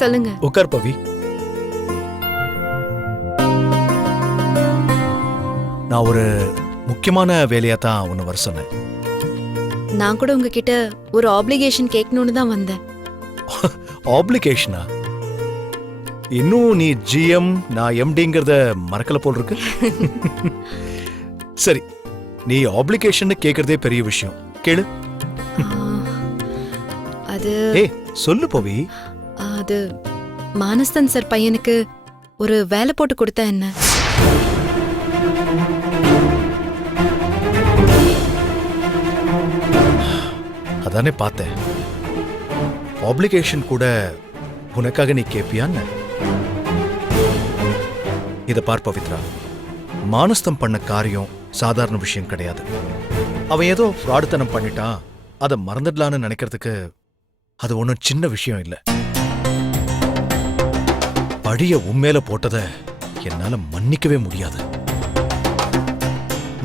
சொல்லுங்க. உட்கார் பவி. நான் ஒரு முக்கியமான வேலையா தான் உன்னை வர சொன்னேன். நான் கூட உங்ககிட்ட ஒரு ஆப்ளிகேஷன் கேட்கணும்னு தான் வந்தேன். ஆப்ளிகேஷனா? இன்னும் நீ ஜிஎம் நான் எம்டிங்கிறத மறக்கல போல் இருக்கு. சரி, நீ ஆப்ளிகேஷன் கேக்குறதே பெரிய விஷயம். கேளு. அது சொல்லு பவி. அது மானஸ்தன் சார் பையனுக்கு ஒரு வேலை போட்டு கொடுத்தா என்ன? அதானே பார்த்தேன். ஆப்ளிகேஷன் கூட உனக்காக நீ கேப்பியான்னு. இத பார் பவித்ரா, மானஸ்தம் பண்ண காரியம் சாதாரண விஷயம் கிடையாது. அவன் ஏதோ ஃப்ராடுத்தனம் பண்ணிட்டான், அதை மறந்துடலான்னு நினைக்கிறதுக்கு அது ஒன்றும் சின்ன விஷயம் இல்லை. பழிய உண்மையில போட்டத என்னால மன்னிக்கவே முடியாது.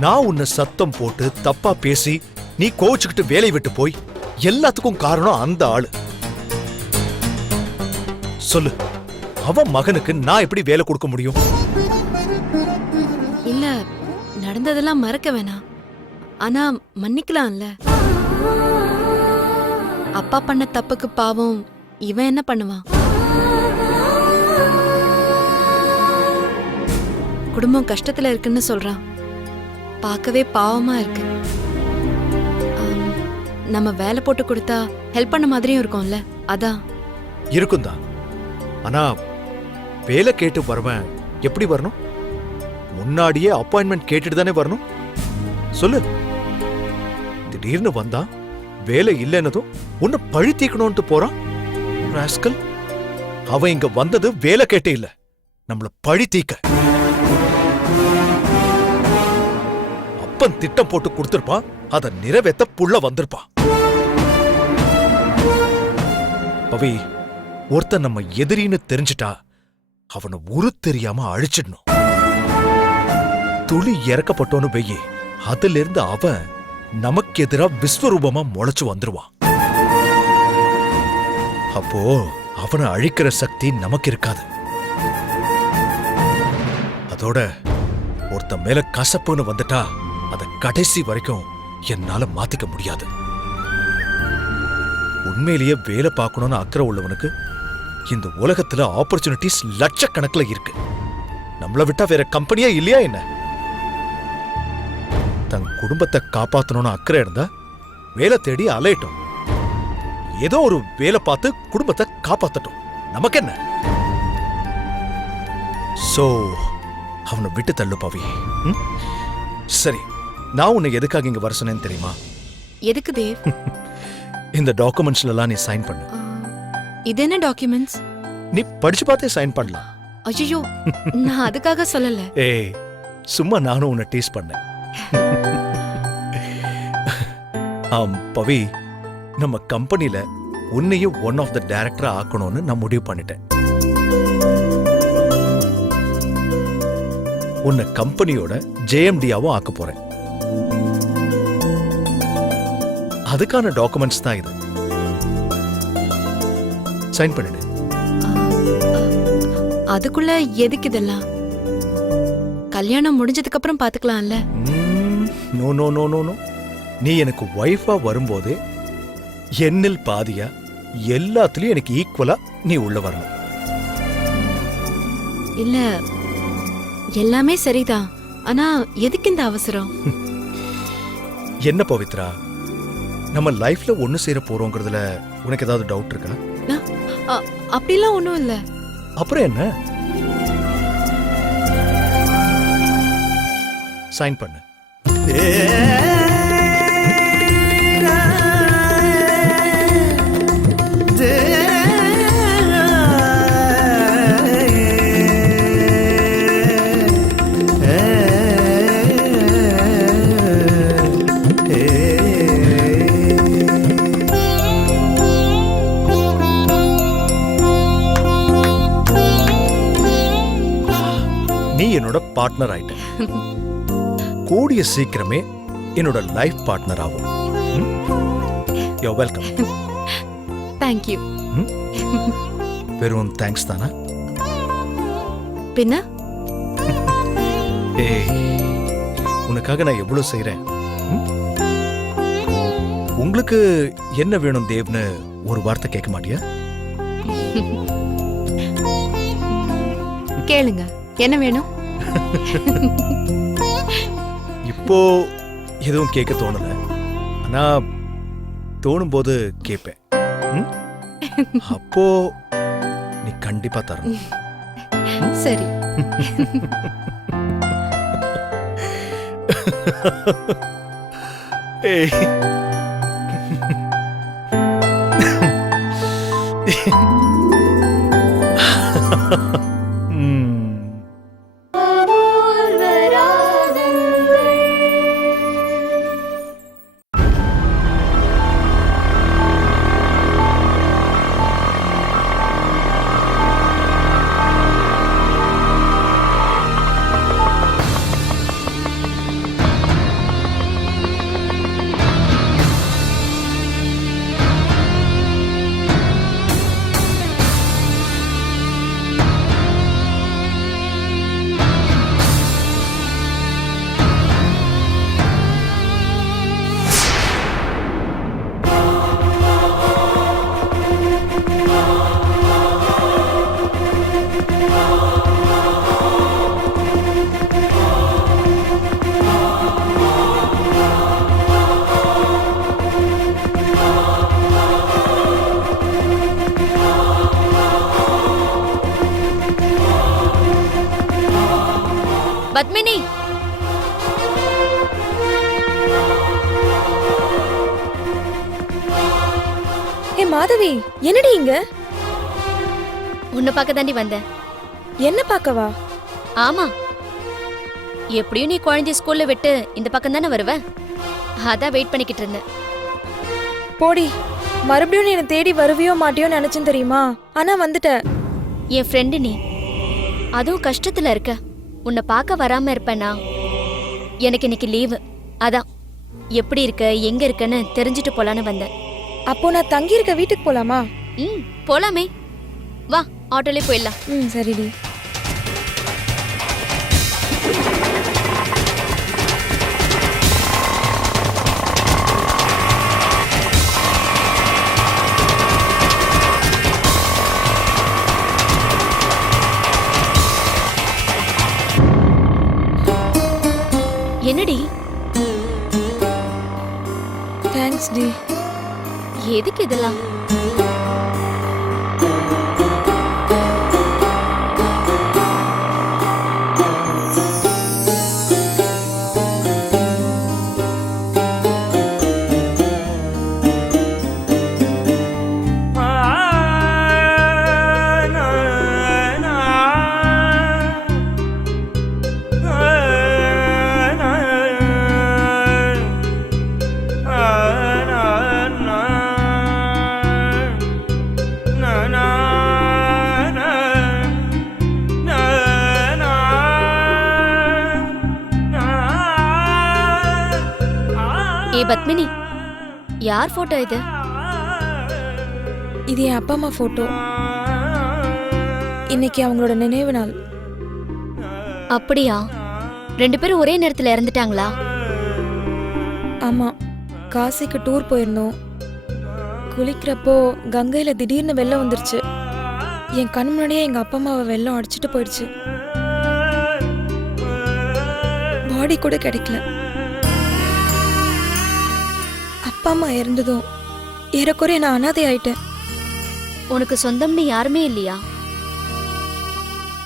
நான் உன்னை சத்தம் போட்டு தப்பா பேசி நீ கோச்சுக்கிட்டு வேலை விட்டு போய் எல்லாத்துக்கும் காரணம் அந்த ஆளு. சொல்லு, அவன் மகனுக்கு நான் எப்படி வேலை கொடுக்க முடியும்? இல்ல, நடந்ததெல்லாம் மறக்க வேணாம், ஆனா மன்னிக்கலாம்ல. அப்பா பண்ண தப்புக்கு பாவம் இவன் என்ன பண்ணுவான்? குடும்பம் கஷ்டத்துல இருக்குன்னு சொல்றான். பார்க்கவே பாவமா இருக்கு. நம்ம வேலை போட்டு கொடுத்தா ஹெல்ப் பண்ண மாதிரியும் இருக்கும்ல, அதான். இருக்கும் தான். ஆனா வேலை கேட்டு வரவன் எப்படி வரணும்? முன்னாடியே அப்பாயின்மெண்ட் கேட்டுட்டு தானே வரணும். சொல்லு, திடீர்னு வந்தா வேலை இல்லைன்னதும் உன்னை பழி தீக்கணும்னு போறான் ராஸ்கல். அவன் இங்க வந்தது வேலை கேட்டே இல்ல, நம்மள பழி தீக்க. அப்பன் திட்டம் போட்டு கொடுத்திருப்பான், அதை நிறைவேற்ற புள்ள வந்திருப்பான். பவி, ஒருத்தன் நம்ம எதிரின்னு தெரிஞ்சிட்டா அவனை உரு தெரியாம அழிச்சிடணும். துளி இறக்கப்பட்டோன்னு வெயி, அதுல இருந்து அவன் நமக்கு எதிரா விஸ்வரூபமா முளைச்சு வந்துருவான். அப்போ அவனை அழிக்கிற சக்தி நமக்கு இருக்காது. அதோட ஒருத்தன் மேல கசப்புன்னு வந்துட்டா அத கடைசி வரைக்கும் என்னால மாத்திக்க முடியாது. உண்மையிலேயே வேலை பார்க்கணும்னு அக்கறை உள்ளவனுக்கு இந்த உலகத்துல ஆப்பர்ச்சுனிட்டிஸ் லட்சக்கணக்கில் இருக்கு. நம்மள விட்டா வேற கம்பெனியா இல்லையா என்ன? தன் குடும்பத்தை காப்பாத்தணும்னு அக்கறை இருந்தா வேலை தேடி அலையட்டும். ஏதோ ஒரு வேலை பார்த்து குடும்பத்தை காப்பாத்தட்டும், நமக்கு என்ன? சோ அவனை விட்டு தள்ளு பவி. சரி, நான் உன்னை எதுக்காக இங்க வர சொன்னேன்னு தெரியுமா? எதுக்கு தேவ்? இந்த டாக்குமெண்ட்ஸ்ல எல்லாம் நீ சைன் பண்ணு. இது என்ன டாக்குமெண்ட்ஸ்? நீ படிச்சு பார்த்தே சைன் பண்ணலாம். ஐயோ, நான் அதுக்காக சொல்லல. ஏய், சும்மா நானும் உன்னை டீஸ் பண்ணேன். பவி, நம்ம கம்பெனில உன்னையும் ஒன் ஆஃப் த டைரக்டரா ஆக்கணும்னு நான் முடிவு பண்ணிட்டேன். உன்னை கம்பெனியோட ஜேஎம்டியாவும் ஆக்க போறேன். அதுக்கான டாக்குமெண்ட்ஸ் தான் இது. சைன் பண்ணிடு. அதுக்குள்ள எதுக்கு இதெல்லாம்? கல்யாணம் முடிஞ்சதுக்கு அப்புறம் பாத்துக்கலாம்ல. No no no no no. நீ எனக்கு வைஃபா வரும்போதே என்னில் பாதியா எல்லாத்துலயும் எனக்கு ஈக்குவலா நீ உள்ள வரணும். இல்ல, எல்லாமே சரிதான், ஆனா எதுக்கு இந்த அவசரம்? என்ன பவித்ரா, நம்ம லைஃப்ல ஒண்ணு சேர போறோங்கிறதுல உனக்கு ஏதாவது டவுட் இருக்கா? அப்படிலாம் ஒண்ணும் இல்ல. அப்புறம் என்ன? சைன் பண்ணு. நீ என்னோட பார்ட்னர் ஆயிட்ட. கூடிய சீக்கிரமே என்னோட லைஃப் பார்ட்னர் ஆகும். You welcome. Thank you. வெறும் தேங்க்ஸ் தானா? பின்ன ஏய், உனக்காக நான் எவ்வளவு செய்றேன். ம்? உங்களுக்கு என்ன வேணும் தேவ்னு ஒரு வார்த்தை கேட்க மாட்டியா? கேளுங்க, என்ன வேணும்? இப்போ எதுவும் கேட்க தோணல. ஆனா தோணும் போது கேட்பேன். ம்? அப்போ நீ கண்டிப்பா தரணும். சரி. ஏய். ம். பத்மினி, ஏ மாதவி, என்னடி இங்க? உன்னை பார்க்க தாண்டி வந்தேன். என்ன பார்க்கவா? ஆமா, எப்படியும் நீ குழந்தை ஸ்கூல்ல விட்டு இந்த பக்கம் தானே வருவ. அதான் வெயிட் பண்ணிக்கிட்டு இருந்தேன். போடி, மறுபடியும் நீ என்னை தேடி வருவியோ மாட்டியோ நினைச்சேன் தெரியுமா? ஆனா வந்துட்ட. என் ஃப்ரெண்டு நீ, அதுவும் கஷ்டத்துல இருக்க. உன்னை பார்க்க வராம இருப்பேனா? எனக்கு இன்னைக்கு லீவு. அதான் எப்படி இருக்க, எங்க இருக்கன்னு தெரிஞ்சுட்டு போலான்னு வந்தேன். அப்போ நான் தங்கி இருக்க வீட்டுக்கு போலாமா? போலாமே, வா ஆட்டோலே போயிடலாம். சரிடி. என்னடி? தேங்க்ஸ் டி. எதுக்கு இதெல்லாம்? ஏ பத்மினி, யார் போட்டோ இது? இது என் அப்பா அம்மா போட்டோ. இன்னைக்கு அவங்களோட நினைவு நாள். அப்படியா? ரெண்டு பேரும் ஒரே நேரத்துல இறந்துட்டாங்களா? ஆமா, காசிக்கு டூர் போயிருந்தோம். குளிக்கிறப்போ கங்கையில திடீர்னு வெள்ளம் வந்துருச்சு. என் கண் முன்னாடியே எங்க அப்பா அம்மாவை வெள்ளம் அடிச்சுட்டு போயிடுச்சு. பாடி கூட கிடைக்கல. அப்பா அம்மா இறந்ததும் ஏறக்குறைய நான் அனாதை ஆயிட்டேன். உனக்கு சொந்தம்னு யாருமே இல்லையா?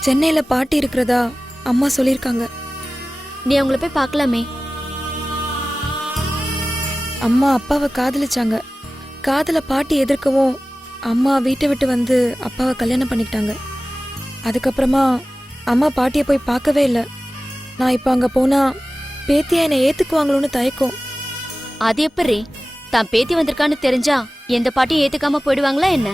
சென்னையில பாட்டி இருக்கிறதா அம்மா சொல்லியிருக்காங்க. நீ அவங்கள போய் பார்க்கலாமே. அம்மா அப்பாவை காதலிச்சாங்க. காதல பாட்டி எதிர்க்கவும் அம்மா வீட்டை விட்டு வந்து அப்பாவை கல்யாணம் பண்ணிக்கிட்டாங்க. அதுக்கப்புறமா அம்மா பாட்டியை போய் பார்க்கவே இல்லை. நான் இப்போ அங்கே போனா பேத்தியா என்னை ஏத்துக்குவாங்களோன்னு தயக்கம். அது எப்படி? தான் பேத்தி வந்திருக்கான்னு தெரிஞ்சா எந்த பாட்டியும் ஏத்துக்காம போயிடுவாங்களா என்ன?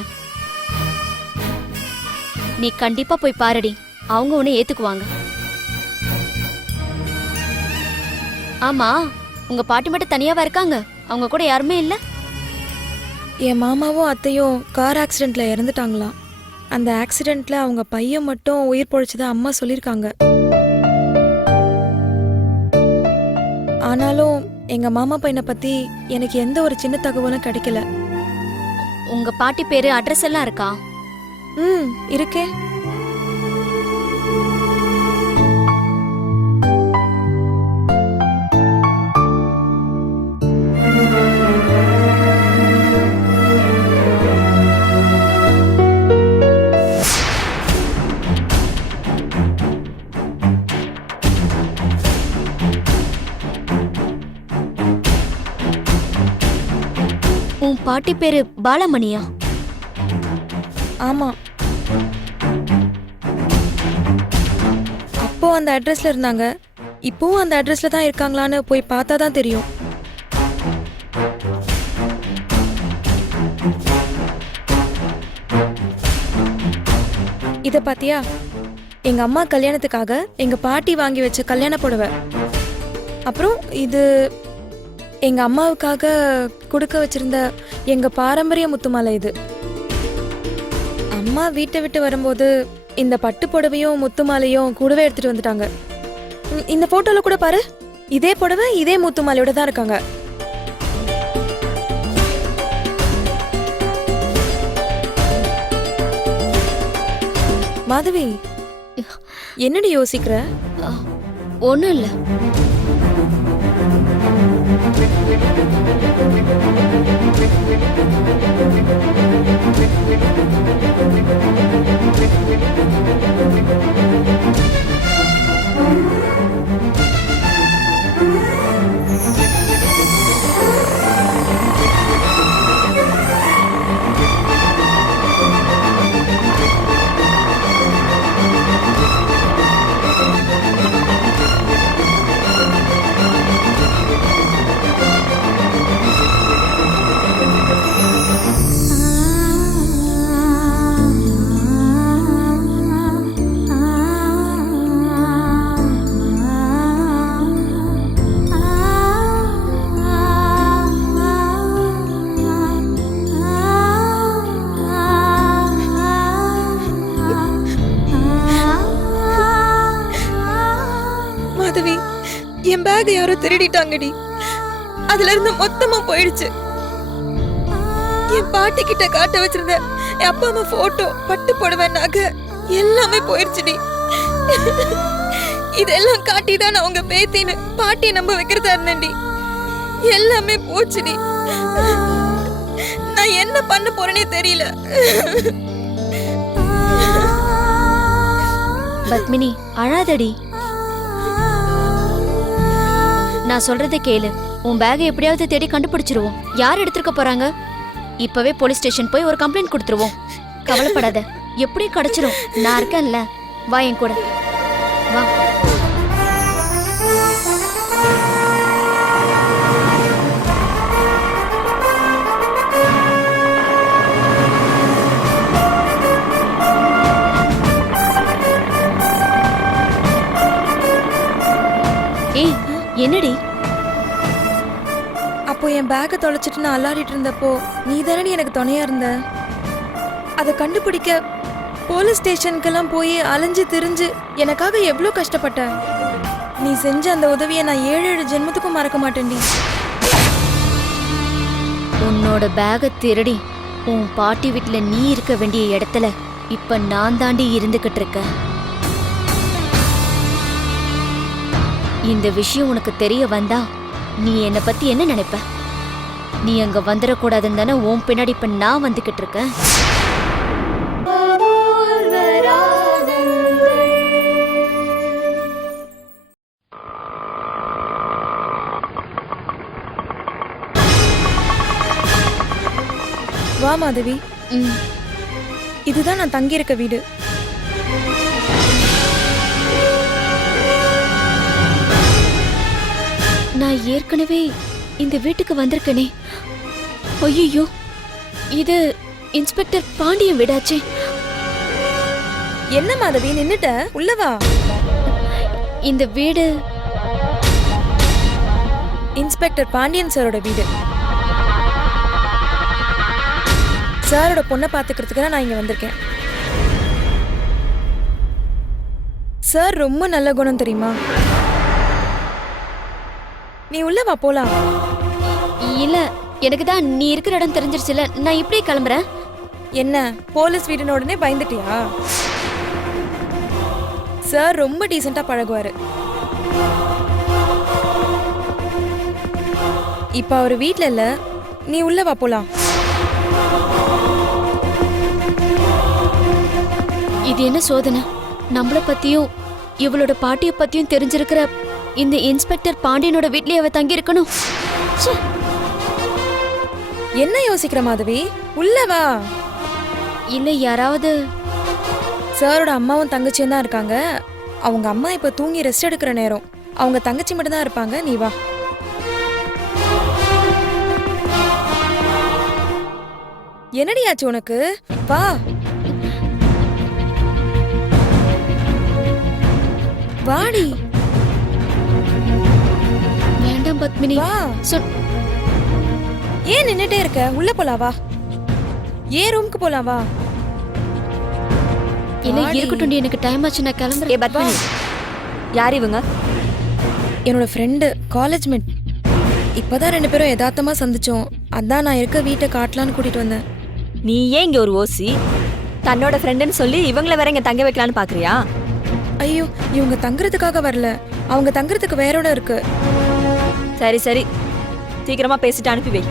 நீ கண்டிப்பா போய் பாருடி, அவங்க உன்னை ஏத்துக்குவாங்க. ஆமா, உங்க பாட்டி மட்டும் தனியாவா இருக்காங்க? அவங்க கூட யாருமே இல்ல? என் மாமாவும் அத்தையும் கார் ஆக்சிடென்ட்ல இறந்துட்டாங்களாம். அந்த ஆக்சிடென்ட்ல அவங்க பையன் மட்டும் உயிர் பொழைச்சதா அம்மா சொல்லியிருக்காங்க. ஆனாலும் எங்க மாமா பையனை பத்தி எனக்கு எந்த ஒரு சின்ன தகவலும் கிடைக்கல. உங்க பாட்டி பேரு அட்ரஸ் எல்லாம் இருக்கா? இருக்கே. உன் பாட்டி பேரு பாலமணியா? ஆமா, அப்போ அந்த அட்ரஸ்ல இருந்தாங்க. இப்போவும் அந்த அட்ரஸ்ல தான் இருக்காங்களான்னு போய் பார்த்தா தான் தெரியும். இத பாத்தியா? எங்க அம்மா கல்யாணத்துக்காக எங்க பாட்டி வாங்கி வச்ச கல்யாண புடவை. அப்புறம் இது எங்க அம்மாவுக்காக கொடுக்க வச்சிருந்த எங்க பாரம்பரிய முத்துமாலை. இது அம்மா வீட்டை விட்டு வரும்போது இந்த பட்டு புடவையும் முத்துமாலையும் கூடவே எடுத்துட்டு வந்துட்டாங்க. இந்த போட்டோல கூட பாரு, இதே புடவை இதே முத்துமாலையோட தான் இருக்காங்க. மாதவி, என்னடி யோசிக்கிற? ஒண்ணும் இல்ல. மாதவி, என் பேக் யாரோ திருடிட்டாங்கடி. அதுல இருந்து மொத்தமா போயிடுச்சு. என் பாட்டி கிட்ட காட்ட வச்சிருந்த என் அப்பா அம்மா போட்டோ, பட்டு புடவை, நகை எல்லாமே போயிடுச்சுடி. இதெல்லாம் காட்டிதான் நான் உங்க பேத்தின்னு பாட்டியை நம்ப வைக்கிறதா இருந்தேன்டி. எல்லாமே போச்சுடி. நான் என்ன பண்ண போறேனே தெரியல. பத்மினி, அழாதடி. நான் சொல்றதை கேளு. உன் பேக்கை எப்படியாவது தேடி கண்டுபிடிச்சிருவோம். யார் எடுத்துக்க போறாங்க? இப்பவே போலீஸ் ஸ்டேஷன் போய் ஒரு கம்ப்ளைண்ட் கொடுத்துருவோம். கவலைப்படாத, எப்படி கிடைச்சிரும். நான் இருக்கேன்ல, வா என் கூட வா. ஏய், என்னடி? அப்போ என் பேக்கை தொலைச்சிட்டு நான் அல்லாடிட்டு இருந்தப்போ நீ தானடி எனக்கு துணையா இருந்த. அதை கண்டுபிடிக்க போலீஸ் ஸ்டேஷனுக்கெல்லாம் போய் அலைஞ்சு திரிஞ்சு எனக்காக எவ்வளோ கஷ்டப்பட்ட. நீ செஞ்ச அந்த உதவியை நான் 7 ஜென்மத்துக்கும் மறக்க மாட்டேன்டி. உன்னோட பேக்கை திருடி உன் பாட்டி வீட்டுல நீ இருக்க வேண்டிய இடத்துல இப்ப நான் தாண்டி இருந்துகிட்டு இருக்கேன். இந்த விஷயம் உனக்கு தெரிய வந்தா நீ என்னை பத்தி என்ன நினைப்ப? நீ அங்க வந்துடக்கூடாதுன்னு தானே உன் பின்னாடி இப்ப நான் வந்துகிட்டு இருக்கேன். வா மாதவி, இதுதான் நான் தங்கியிருக்க வீடு. நான் ஏற்கனவே இந்த வீட்டுக்கு வந்திருக்கனே. ஐயோ, இது இன்ஸ்பெக்டர் பாண்டியன் வீடாச்சே. என்ன மாதவி நின்னுட்ட? உள்ளவா. இந்த வீடு இன்ஸ்பெக்டர் பாண்டியன் சாரோட வீடு. சாரோட பொண்ணை பாத்துக்கிறதுக்கு நான் இங்க வந்திருக்கேன். சார் ரொம்ப நல்ல குணம் தெரியுமா? நீ உள்ள வா போலாம். இல்ல எனக்கு தான் நீ இருக்கிற இடம் தெரிஞ்சிருச்சுல, நான் இப்படியே கிளம்புறேன். என்ன போலீஸ் வீடுன உடனே பயந்துட்டியா? சார் ரொம்ப டீசெண்டா பழகுவாரு. இப்ப அவர் வீட்ல இல்ல, நீ உள்ள வா போலாம். இது என்ன சோதனை? நம்மள பத்தியும் இவளோட பாட்டிய பத்தியும் தெரிஞ்சிருக்கிற இந்த இன்ஸ்பெக்டர் பாண்டியனோட வீட்லயே அவ தங்கி இருக்கணும். என்ன யோசிக்கிற மாதவி? உள்ள வா. இல்ல யாராவது சாரோட அம்மாவும் தங்கச்சியும் தான் இருக்காங்க. அவங்க அம்மா இப்ப தூங்கி ரெஸ்ட் எடுக்கிற நேரம். அவங்க தங்கச்சி மட்டும் தான் இருப்பாங்க. நீ வா. என்னடி ஆச்சு உனக்கு? வா வாடி. வேண்டாம் பத்மினி. வா. சொல். ஏன் நின்னுட்டே இருக்க? உள்ள போலாம் வா. ஏன் ரூமுக்கு போலாம் வா. இல்ல வாடி. இருக்கட்டும், எனக்கு டைம் ஆச்சு, நான் கிளம்புறேன். பத்மினி, யார் இவங்க? என்னோட ஃப்ரெண்டு, காலேஜ் மேட். இப்பதான் 2 பேரும் யதார்த்தமா சந்திச்சோம். அதான் நான் இருக்க வீட்டை காட்டலான்னு கூட்டிட்டு வந்தேன். நீ ஏன் இங்க ஒரு ஓசி? தன்னோட ஃப்ரெண்டுன்னு சொல்லி இவங்கள வேற இங்க தங்க வைக்கலான்னு பாக்குறியா? ஐயோ, இவங்க தங்குறதுக்காக வரல. அவங்க தங்குறதுக்கு வேற இடம் இருக்கு. சரி சரி, சீக்கிரமா பேசிட்டு அனுப்பி வை.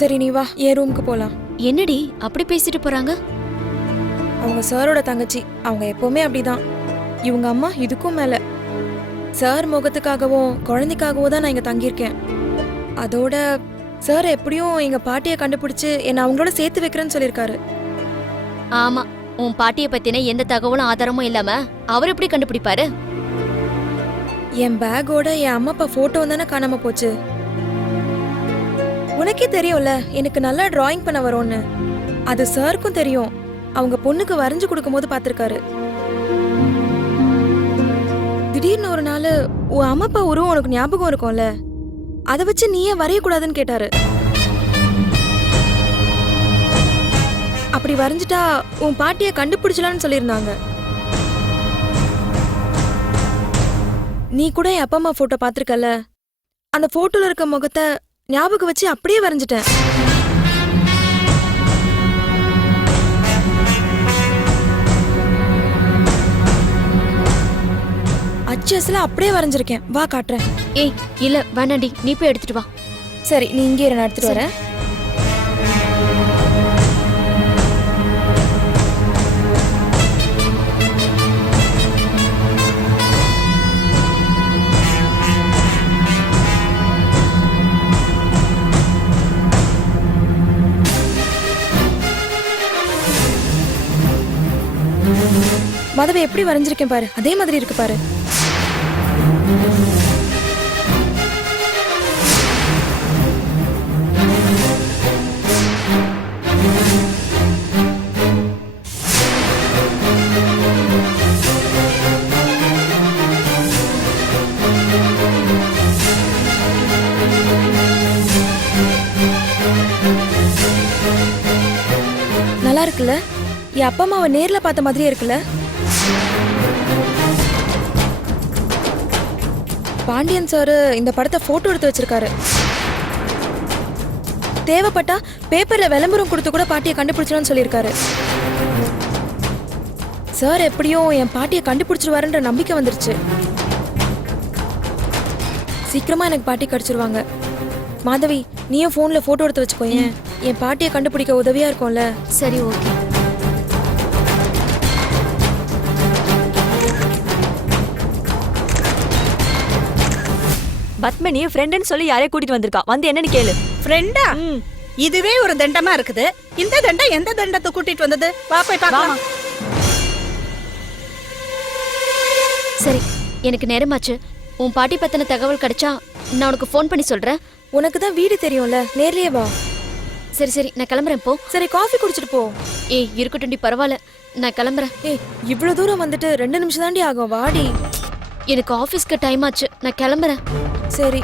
சரி நீ வா, என் ரூமுக்கு போலாம். என்னடி அப்படி பேசிட்டு போறாங்க? அவங்க சாரோட தங்கச்சி. அவங்க எப்பவுமே அப்படிதான். இவங்க அம்மா இதுக்கும் மேல. சார் முகத்துக்காகவும் குழந்தைக்காகவும் தான் நான் இங்க தங்கியிருக்கேன். அதோட சார் எப்படியும் எங்க பாட்டியை கண்டுபிடிச்சு என்னை அவங்களோட சேர்த்து வைக்கிறேன்னு சொல்லியிருக்காரு. ஆமா, உன் பாட்டிய பத்தின எந்த தகவலும் ஆதாரமும் இல்லாம அவர் எப்படி கண்டுபிடிப்பாரு? என் பேக்கோட என் அம்மா அப்பா போட்டோ தானே காணாம போச்சு. உனக்கே தெரியும்ல எனக்கு நல்லா டிராயிங் பண்ண வரும்னு. அது சாருக்கும் தெரியும். அவங்க பொண்ணுக்கு வரைஞ்சு கொடுக்கும்போது பார்த்திருக்காரு. திடீர்னு ஒரு நாள் உன் அம்மா அப்பா உருவம் உனக்கு ஞாபகம் இருக்கும்ல, அதை வச்சு நீயே வரையக்கூடாதுன்னு கேட்டாரு. அப்படி வரைஞ்சிட்டா உன் பாட்டியை கண்டுபிடிச்சலான்னு சொல்லியிருந்தாங்க. நீ கூட என் அப்பா அம்மா போட்டோ பார்த்திருக்கல, அந்த போட்டோல இருக்க முகத்தை ஞாபகம் வச்சு அப்படியே வரைஞ்சிட்டேன். அச்சஸ்ல அப்படியே வரைஞ்சிருக்கேன். வா காட்டுறேன். ஏய் இல்ல வேணாண்டி, நீ போய் எடுத்துட்டு வா. சரி நீ இங்கே இரு, நான் எடுத்துட்டு வரேன். மதவை எப்படி வரைஞ்சிருக்கேன் பாரு, அதே மாதிரி இருக்கு பாரு. நல்லா இருக்குல்ல? என் அப்பா அம்மாவை நேர்ல பார்த்த மாதிரியே இருக்குல்ல? பாண்டியன் சார் இந்த படத்தை போட்டோ எடுத்து வச்சிருக்காரு. தேவைப்பட்டா பேப்பர்ல விளம்பரம் கொடுத்து கூட பாட்டியை கண்டுபிடிச்சிடணும்னு சொல்லியிருக்காரு. சார் எப்படியும் என் பாட்டியை கண்டுபிடிச்சிருவாருன்ற நம்பிக்கை வந்துருச்சு. சீக்கிரமா எனக்கு பாட்டி கிடைச்சிருவாங்க. மாதவி, நீயும் போன்ல போட்டோ எடுத்து வச்சுக்கோயேன். என் பாட்டியை கண்டுபிடிக்க உதவியா இருக்கும்ல. சரி ஓகே. பத்மினி ஃப்ரெண்டுன்னு சொல்லி யாரையும் கூட்டிட்டு வந்திருக்கா. வந்து என்னன்னு கேளு. ஃப்ரெண்டா? இதுவே ஒரு தண்டமா இருக்குது. இந்த தண்டம் எந்த தண்டத்தை கூட்டிட்டு வந்தது? வா போய் பார்க்கலாம். சரி, எனக்கு நேரமாச்சு. உன் பாட்டி பத்தின தகவல் கிடைச்சா நான் உனக்கு ஃபோன் பண்ணி சொல்றேன். உனக்கு தான் வீடு தெரியும்ல, நேர்லயே வா. சரி சரி நான் கிளம்புறேன் போ. சரி காஃபி குடிச்சிட்டு போ. ஏய் இருக்கட்டும்டி பரவாயில்ல, நான் கிளம்புறேன். ஏய் இவ்வளவு தூரம் வந்துட்டு 2 நிமிஷம் தாண்டி ஆகும், வாடி. எனக்கு ஆபீஸ்க்கு டைம் ஆச்சு, நான் கிளம்புறேன். சரி.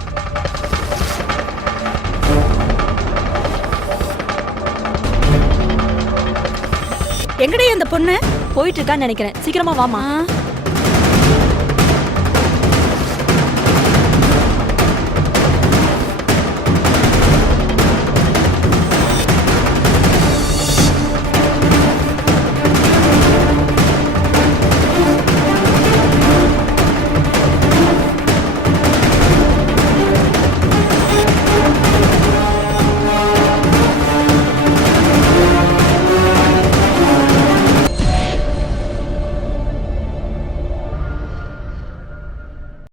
எங்கடி அந்த பொண்ணு? போயிட்டு இருக்கான்னு நினைக்கிறேன். சீக்கிரமா வாமா. ஆ,